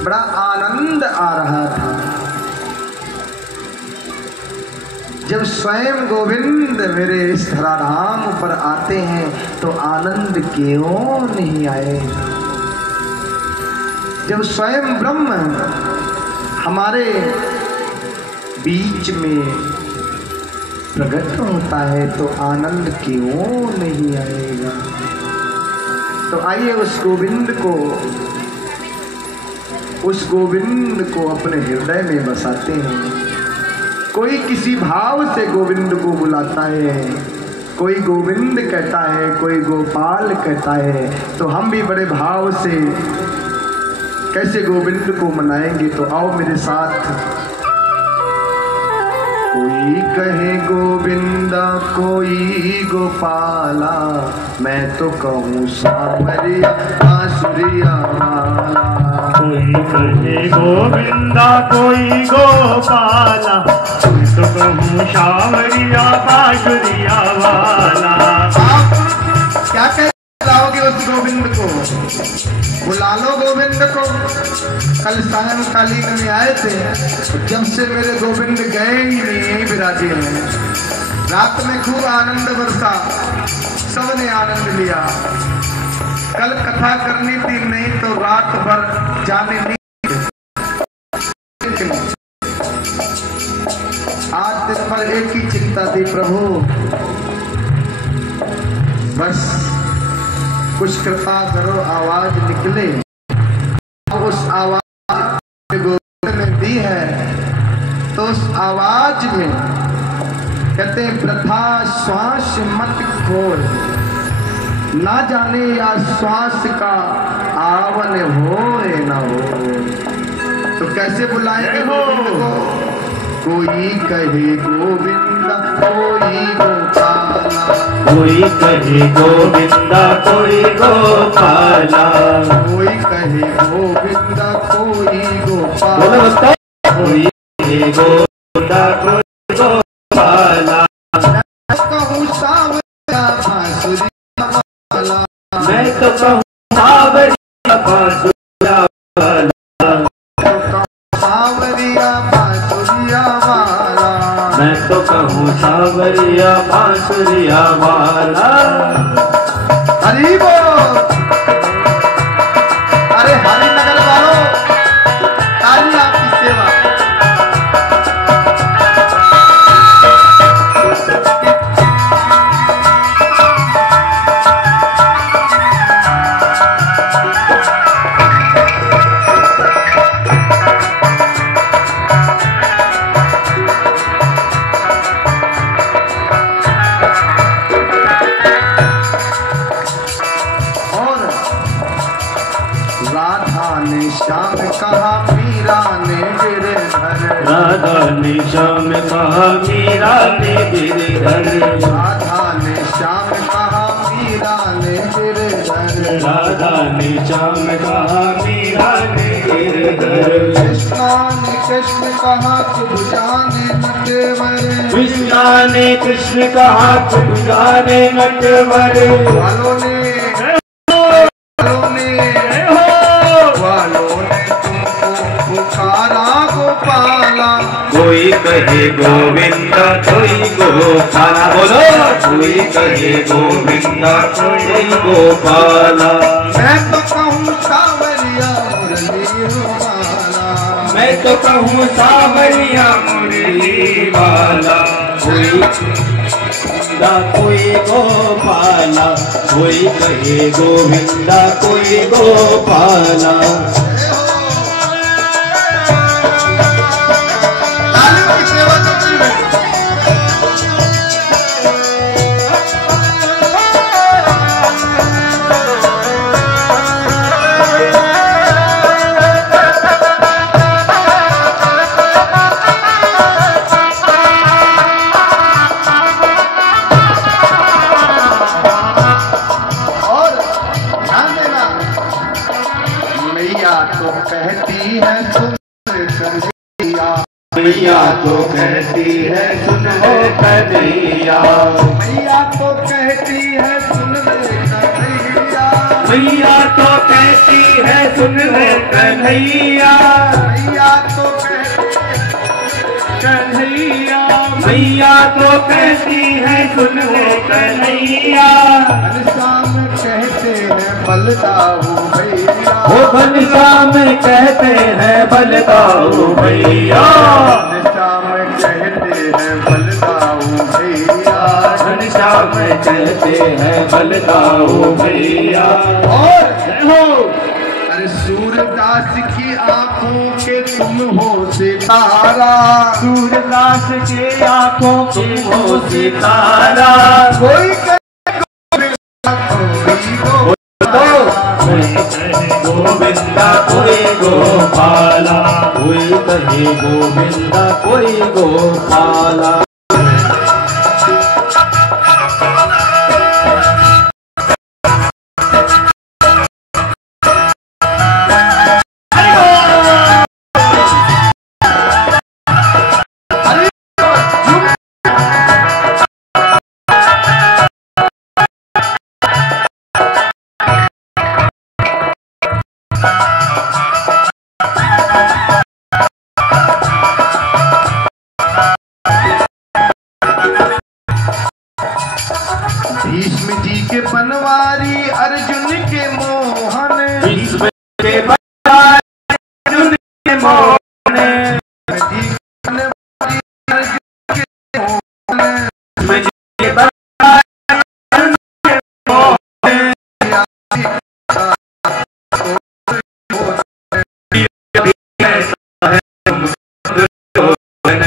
बड़ा आनंद आ रहा था। जब स्वयं गोविंद मेरे इस धराधाम पर आते हैं तो आनंद क्यों नहीं आएगा। जब स्वयं ब्रह्म हमारे बीच में प्रकट होता है तो आनंद क्यों नहीं आएगा। तो आइए उस गोविंद को अपने हृदय में बसाते हैं। कोई किसी भाव से गोविंद को बुलाता है, कोई गोविंद कहता है, कोई गोपाल कहता है, तो हम भी बड़े भाव से कैसे गोविंद को मनाएंगे। तो आओ मेरे साथ। कोई कहे गोविंदा, कोई गोपाला, मैं तो कहूँ सांवरिया बांसुरिया वाला। कोई कहे गोविंदा, कोई गोपाला, मैं तो कहूँ सांवरिया बांसुरिया वाला। आप क्या कह लाओगे उस गोविंद को? बुला लो गोविंद को। कल सायंकालीन में आए थे, जब से मेरे गोविंद गए ही नहीं, यही विराजे हैं। रात में खूब आनंद बरसा, सबने आनंद लिया। कल कथा करनी थी, नहीं तो रात भर जाने नहीं। आज दिन भर एक ही चिंता थी, प्रभु बस कुछ कृपा करो, आवाज निकले। उस आवाज गोविंद ने दी है, तो उस आवाज में कहते हैं वृथा श्वास मत खोल, ना जाने या श्वास का आवन होए न हो। तो कैसे बुलाएंगे गोविंद को? कोई कहे गोविंदा, कोई गोपाला, कोई कहे गोविंदा, कोई गोपाला, कोई कहे गोविंदा, कोई गोपाला, कोई कहे गोविंदा, कोई गोपाला। मैं कहूँ सांवरिया बांसुरिया वाला, मैं तो कहूँ सांवरिया बांसुरिया वाला, सांवरिया बांसुरिया वाला, मैं तो कहूँ सांवरिया बांसुरिया वाला। हरि बोल। अरे हरिनगर वालों, ताली आपकी सेवा। श्याम कहा मीरा ने गिरधर, राधा ने श्याम कहा मीरा ने गिरधर, राधा ने श्याम कहा मीरा ने गिरधर, राधा ने श्याम कहा मीरा ने गिरधर। कृष्णा ने कृष्ण कहा तुम जाने नटवर, कृष्णा ने कृष्ण कहा तुम जाने नटवर। वालों ने कोई कहे गोविंदा, कोई गोपाला, बोलो कोई कहे गोविंदा, कोई गोपाला। मैं तो कहूँ सांवरिया मुरली वाला, मैं तो कहूँ सांवरिया मुरली वाला। कोई गोविंदा, कोई गोपाला, कोई कहे गोविंदा, कोई गोपाला। मैया तो कहती है सुन हो कन्हैया, मैया तो कहती है सुन ले कन्हैया, मैया तो कहती है सुन ले कन्हैया। कन्हैया मैया तो कन्हैया मैया तो कहती है सुन ले कन्हैया। घनश्याम कहते हैं बलदाऊ भैया। वो घनश्याम कहते हैं बलदाऊ भैया। घनश्याम कहते हैं बलदाऊ भैया। घनश्याम कहते हैं बलदाऊ भैया। और हो अरे सूरदास की आंखों के तुम हो सितारा। सूरदास के आंखों तुम हो सितारा। कोई कहे गोविंदा कोई गोपाला। कोई कहे गोविंदा कोई गोपाला। भीष्म जी के बनवारी अर्जुन के मोहन। भीष्म के बनवारी अर्जुन के मोहन। भीष्म जी के बनवारी अर्जुन के मोहन। भीष्म जी के बनवारी अर्जुन के मोहन।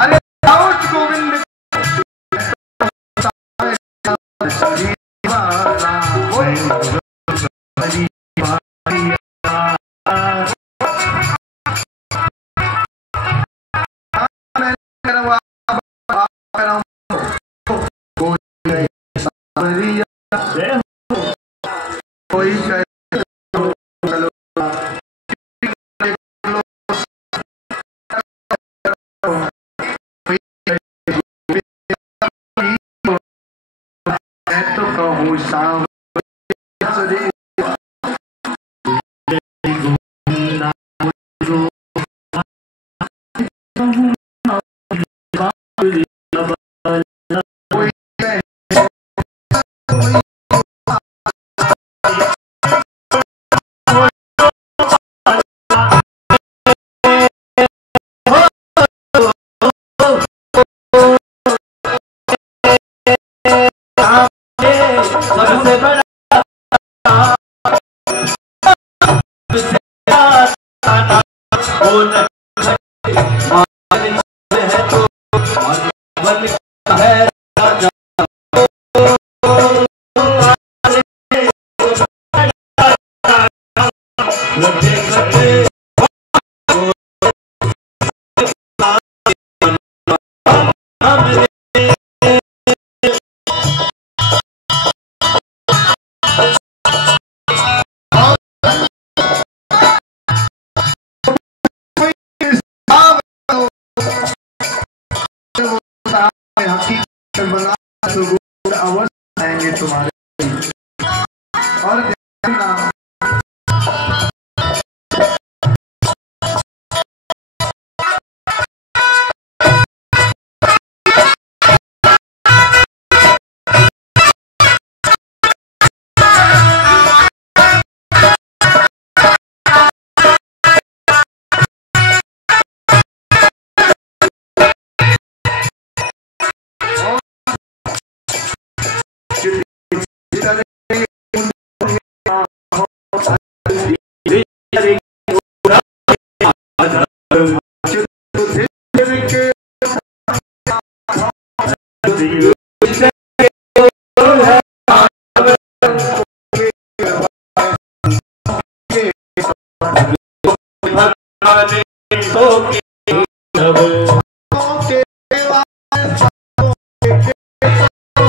अरे गोविंद कोई तो कहूँ शाम सबसे बड़ा अवश्य आएंगे तुम्हारे और देखना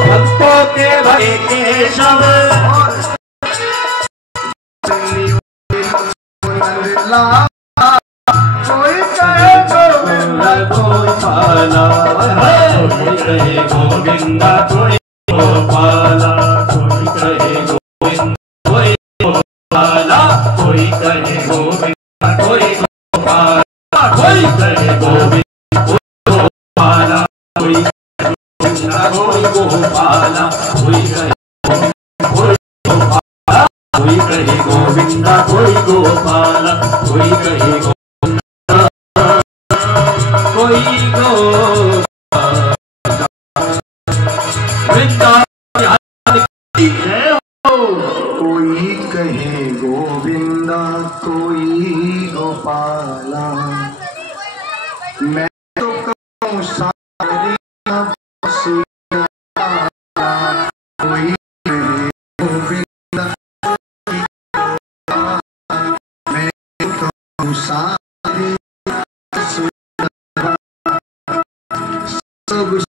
भक्तों के भले केशव कोई कहे गोविंद गोपाला, कोई कहे गोविंदा कोई गोपाला, कोई कहे गोविंद कोई गोपाला, कोई कहे गोविंदा कोई गोपाला, कोई कहे गोविंद कोई गोपाला, कोई गोविंदा कोई गोपाला, कोई कहे कोई कहे गोविंदा कोई गोपाला, कोई कहे कोई कोई कहे गोविंदा कोई गोपाला, मैं तो कहूँ सारी कोई कहे गोविंदा मैं तो कहूँ सारी सब